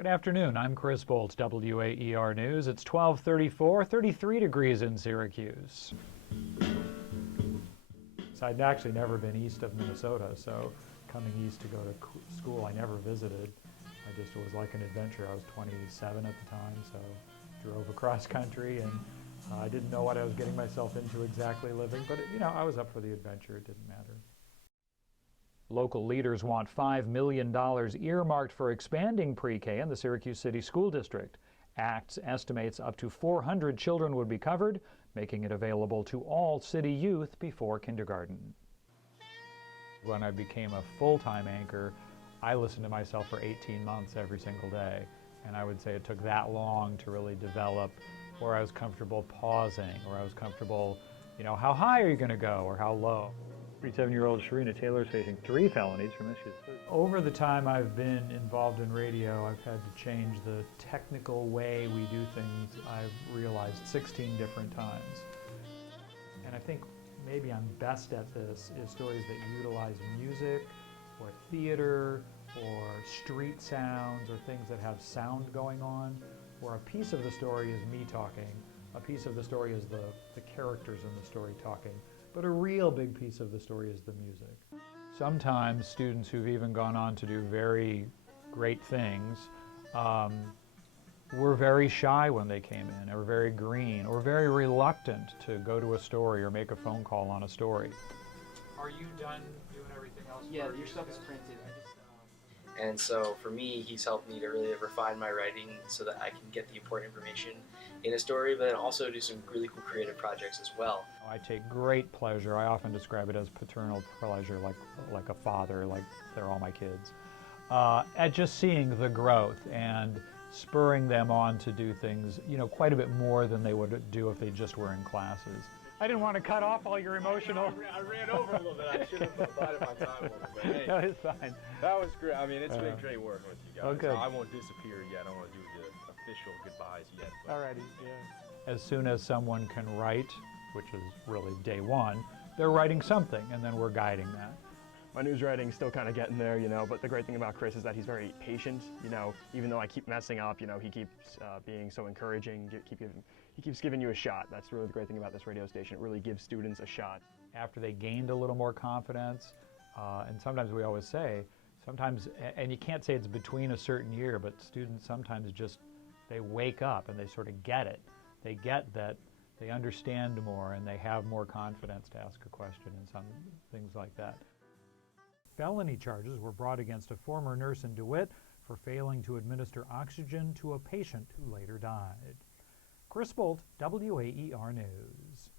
Good afternoon. I'm Chris Bolt, WAER News. It's 12:34, 33 degrees in Syracuse. So I'd actually never been east of Minnesota, so coming east to go to school, I never visited. It was like an adventure. I was 27 at the time, so drove across country, and I didn't know what I was getting myself into exactly living, but I was up for the adventure. It didn't matter. Local leaders want $5 million earmarked for expanding pre-K in the Syracuse City School District. ACTS estimates up to 400 children would be covered, making it available to all city youth before kindergarten. When I became a full-time anchor, I listened to myself for 18 months every single day, and I would say it took that long to really develop where I was comfortable pausing, or I was comfortable, how high are you going to go, or how low. 37-year-old Sharina Taylor is facing 3 felonies for misuse. Over the time I've been involved in radio, I've had to change the technical way we do things. I've realized 16 different times. And I think maybe I'm best at this is stories that utilize music or theater or street sounds or things that have sound going on, where a piece of the story is me talking, a piece of the story is the characters in the story talking, but a real big piece of the story is the music. Sometimes students who've even gone on to do very great things were very shy when they came in, or very green, or very reluctant to go to a story or make a phone call on a story. Are you done doing everything else? Yeah, your stuff is printed. And so for me, he's helped me to really refine my writing so that I can get the important information in a story, but also do some really cool creative projects as well. I take great pleasure. I often describe it as paternal pleasure, like a father, like they're all my kids, at just seeing the growth and spurring them on to do things, quite a bit more than they would do if they just were in classes. I didn't want to cut off all your emotional. I ran over a little bit. I should have divided my time a little bit. Hey, no, it's fine. That was great. I mean, it's been great working with you guys. Oh, good. I won't disappear yet. I don't want to do the official goodbyes yet. Alrighty, yeah. As soon as someone can write, which is really day one, they're writing something, and then we're guiding that. My news writing's still kind of getting there, but the great thing about Chris is that he's very patient, even though I keep messing up, he keeps being so encouraging, he keeps giving you a shot. That's really the great thing about this radio station. It really gives students a shot. After they gained a little more confidence, and sometimes we always say, and you can't say it's between a certain year, but students sometimes they wake up and they sort of get it. They get that they understand more and they have more confidence to ask a question and some things like that. Felony charges were brought against a former nurse in DeWitt for failing to administer oxygen to a patient who later died. Chris Bolt, WAER News.